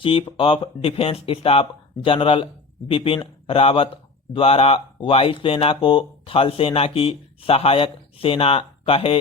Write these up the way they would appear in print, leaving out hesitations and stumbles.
Chief of defence staff general Bipin Rawat द्वारा वायुसेना को थल सेना की सहायक सेना कहे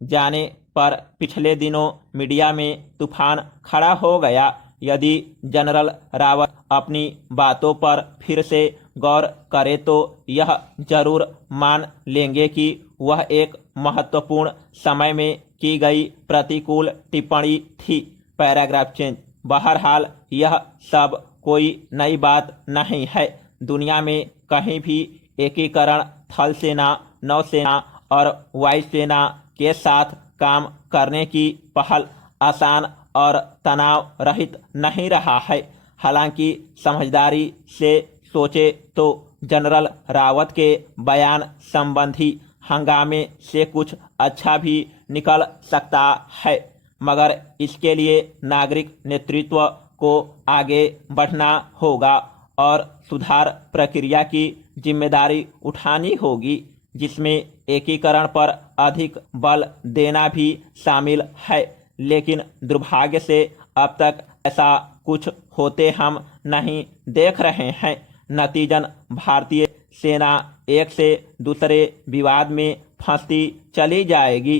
जाने पर पिछले दिनों मीडिया में तूफान खड़ा हो गया। यदि जनरल रावत अपनी बातों पर फिर से गौर करे तो यह जरूर मान लेंगे कि वह एक महत्वपूर्ण समय में की गई प्रतिकूल टिप्पणी थी। Paragraph change. बहरहाल यह सब कोई नई बात नहीं है। दुनिया में कहीं भी एकीकरण थल सेना, नौसेना और वायुसेना के साथ काम करने की पहल आसान और तनाव रहित नहीं रहा है। हालांकि समझदारी से सोचे तो जनरल रावत के बयान संबंधी हंगामे से कुछ अच्छा भी निकल सकता है, मगर इसके लिए नागरिक नेतृत्व को आगे बढ़ना होगा और सुधार प्रक्रिया की जिम्मेदारी उठानी होगी, जिसमें एकीकरण पर अधिक बल देना भी शामिल है। लेकिन दुर्भाग्य से अब तक ऐसा कुछ होते हम नहीं देख रहे हैं। नतीजन भारतीय सेना एक से दूसरे विवाद में फंसती चली जाएगी,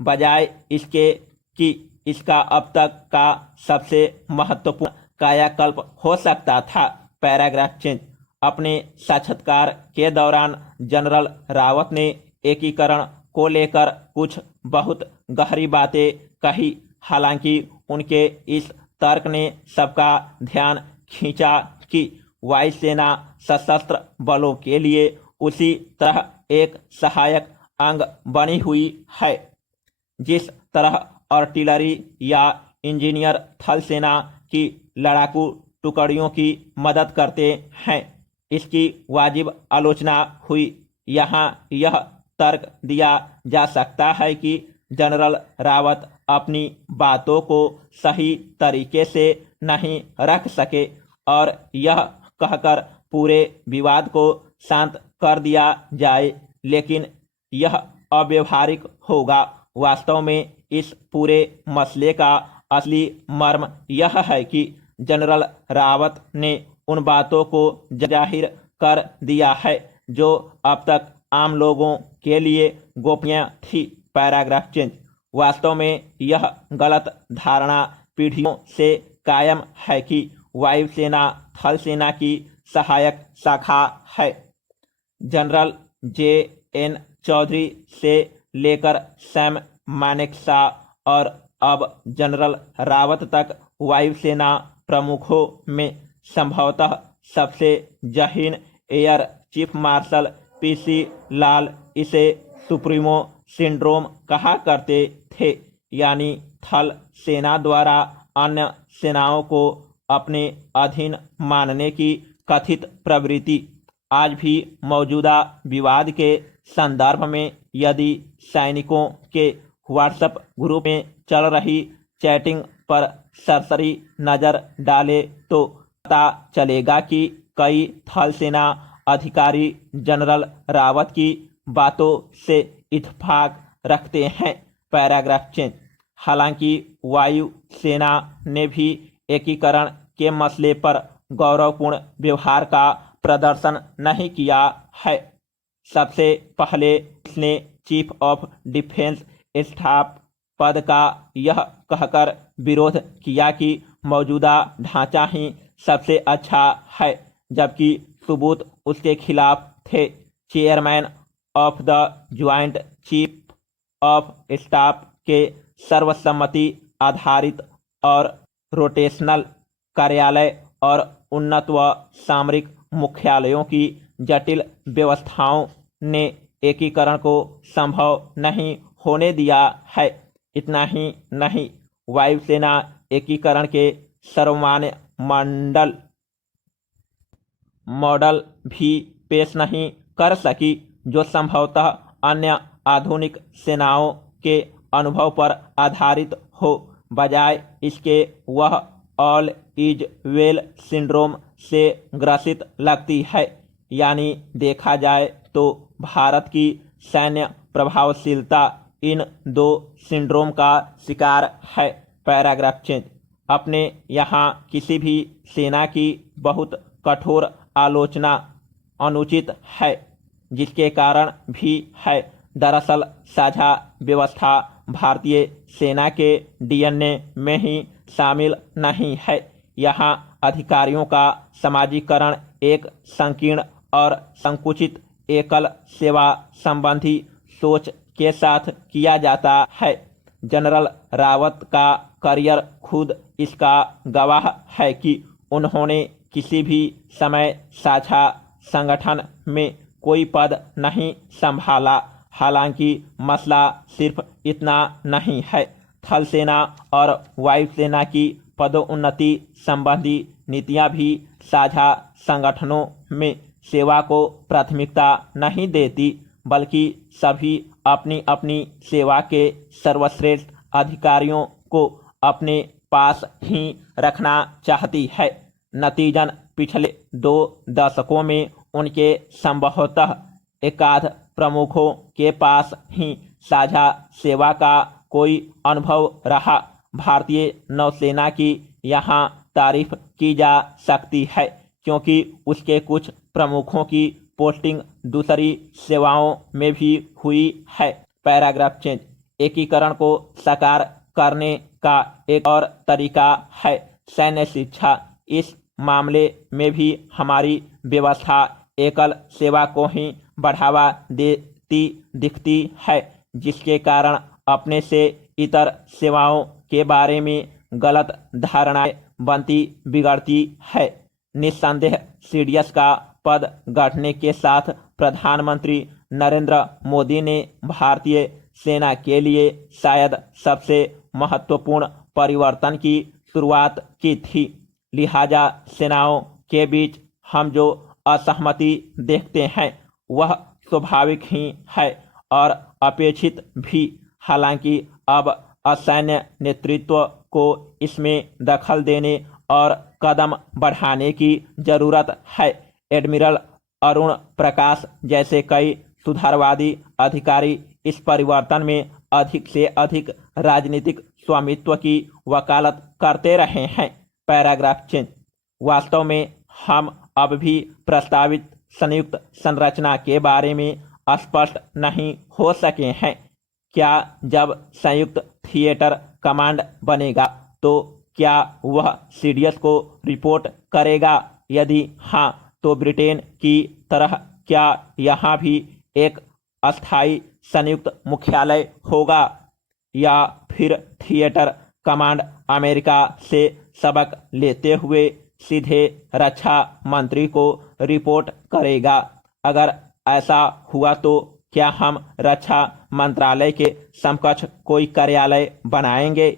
बजाय इसके कि इसका अब तक का सबसे महत्वपूर्ण कायाकल्प हो सकता था। Paragraph change. अपने साक्षात्कार के दौरान जनरल रावत ने एकीकरण को लेकर कुछ बहुत गहरी बातें कही। हालांकि उनके इस तर्क ने सबका ध्यान खींचा कि वायुसेना सशस्त्र बलों के लिए उसी तरह एक सहायक अंग बनी हुई है जिस तरह आर्टिलरी या इंजीनियर थल सेना की लड़ाकू टुकड़ियों की मदद करते हैं। इसकी वाजिब आलोचना हुई। यहाँ यह तर्क दिया जा सकता है कि जनरल रावत अपनी बातों को सही तरीके से नहीं रख सके और यह कहकर पूरे विवाद को शांत कर दिया जाए, लेकिन यह अव्यवहारिक होगा। वास्तव में इस पूरे मसले का असली मर्म यह है कि जनरल रावत ने उन बातों को जाहिर कर दिया है जो अब तक आम लोगों के लिए गोपनीय थी। Paragraph change. वास्तव में यह गलत धारणा पीढ़ियों से कायम है कि वायुसेना थल सेना की सहायक शाखा है। General JN. चौधरी से लेकर सैम मानेकशॉ और अब जनरल रावत तक वायुसेना प्रमुखों में संभवतः सबसे जहीन एयर चीफ मार्शल पी.सी. लाल इसे सुप्रीमो सिंड्रोम कहा करते थे, यानी थल सेना द्वारा अन्य सेनाओं को अपने अधीन मानने की कथित प्रवृत्ति। आज भी मौजूदा विवाद के संदर्भ में यदि सैनिकों के व्हाट्सएप ग्रुप में चल रही चैटिंग पर सरसरी नजर डाले तो पता चलेगा कि कई थल सेना अधिकारी जनरल रावत की बातों से इत्तेफाक रखते हैं। Paragraph change. हालांकि वायु सेना ने भी एकीकरण के मसले पर गौरवपूर्ण व्यवहार का प्रदर्शन नहीं किया है। सबसे पहले उसने चीफ ऑफ डिफेंस स्टाफ पद का यह कहकर विरोध किया कि मौजूदा ढांचा ही सबसे अच्छा है, जबकि सबूत उसके खिलाफ थे। Chairman of the joint chief of staff के सर्वसम्मति आधारित और रोटेशनल कार्यालय और उन्नत व सामरिक मुख्यालयों की जटिल व्यवस्थाओं ने एकीकरण को संभव नहीं होने दिया है। इतना ही नहीं, वायुसेना एकीकरण के सर्वमान्य मॉडल भी पेश नहीं कर सकी जो संभवतः अन्य आधुनिक सेनाओं के अनुभव पर आधारित हो। बजाय इसके वह ऑल इज वेल सिंड्रोम से ग्रसित लगती है। यानी देखा जाए तो भारत की सैन्य प्रभावशीलता इन दो सिंड्रोम का शिकार है। Paragraph change. अपने यहाँ किसी भी सेना की बहुत कठोर आलोचना अनुचित है, जिसके कारण भी है। दरअसल साझा व्यवस्था भारतीय सेना के डीएनए में ही शामिल नहीं है। यहाँ अधिकारियों का समाजीकरण एक संकीर्ण और संकुचित एकल सेवा संबंधी सोच के साथ किया जाता है। जनरल रावत का करियर खुद इसका गवाह है कि उन्होंने किसी भी समय साझा संगठन में कोई पद नहीं संभाला। हालांकि मसला सिर्फ इतना नहीं है। थल सेना और वायुसेना की पदोन्नति संबंधी नीतियां भी साझा संगठनों में सेवा को प्राथमिकता नहीं देती, बल्कि सभी अपनी अपनी सेवा के सर्वश्रेष्ठ अधिकारियों को अपने पास ही रखना चाहती है। नतीजन पिछले 2 दशकों में उनके संभवतः एकाध प्रमुखों के पास ही साझा सेवा का कोई अनुभव रहा। भारतीय नौसेना की यहाँ तारीफ की जा सकती है, क्योंकि उसके कुछ प्रमुखों की पोस्टिंग दूसरी सेवाओं में भी हुई है। Paragraph change. एकीकरण को साकार करने का एक और तरीका है सैन्य शिक्षा। इस मामले में भी हमारी व्यवस्था एकल सेवा को ही बढ़ावा देती दिखती है, जिसके कारण अपने से इतर सेवाओं के बारे में गलत धारणाएं बनती बिगड़ती है। निस्संदेह सीडीएस का पद गढ़ने के साथ प्रधानमंत्री नरेंद्र मोदी ने भारतीय सेना के लिए शायद सबसे महत्वपूर्ण परिवर्तन की शुरुआत की थी। लिहाजा सेनाओं के बीच हम जो असहमति देखते हैं वह स्वाभाविक ही है और अपेक्षित भी। हालांकि अब असैन्य नेतृत्व को इसमें दखल देने और कदम बढ़ाने की जरूरत है। एडमिरल अरुण प्रकाश जैसे कई सुधारवादी अधिकारी इस परिवर्तन में अधिक से अधिक राजनीतिक स्वामित्व की वकालत करते रहे हैं। Paragraph change. वास्तव में हम अब भी प्रस्तावित संयुक्त संरचना के बारे में स्पष्ट नहीं हो सके हैं। क्या जब संयुक्त थिएटर कमांड बनेगा तो क्या वह सीडीएस को रिपोर्ट करेगा? यदि हाँ, तो ब्रिटेन की तरह क्या यहाँ भी एक अस्थायी संयुक्त मुख्यालय होगा, या फिर थिएटर कमांड अमेरिका से सबक लेते हुए सीधे रक्षा मंत्री को रिपोर्ट करेगा? अगर ऐसा हुआ तो क्या हम रक्षा मंत्रालय के समकक्ष कोई कार्यालय बनाएंगे?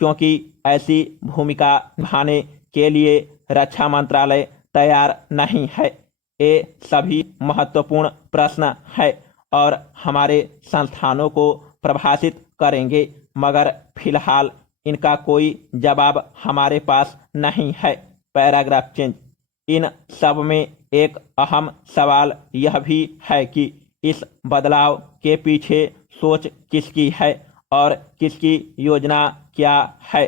क्योंकि ऐसी भूमिका निभाने के लिए रक्षा मंत्रालय तैयार नहीं है। ये सभी महत्वपूर्ण प्रश्न है और हमारे संस्थानों को प्रभावित करेंगे, मगर फिलहाल इनका कोई जवाब हमारे पास नहीं है। Paragraph change. इन सब में एक अहम सवाल यह भी है कि इस बदलाव के पीछे सोच किसकी है और किसकी योजना क्या है।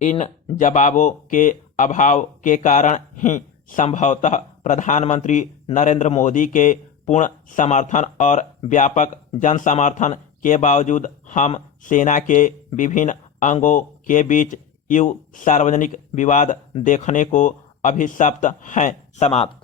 इन जवाबों के अभाव के कारण ही संभवतः प्रधानमंत्री नरेंद्र मोदी के पूर्ण समर्थन और व्यापक जन समर्थन के बावजूद हम सेना के विभिन्न अंगों के बीच सार्वजनिक विवाद देखने को अभिशप्त हैं। समाप्त।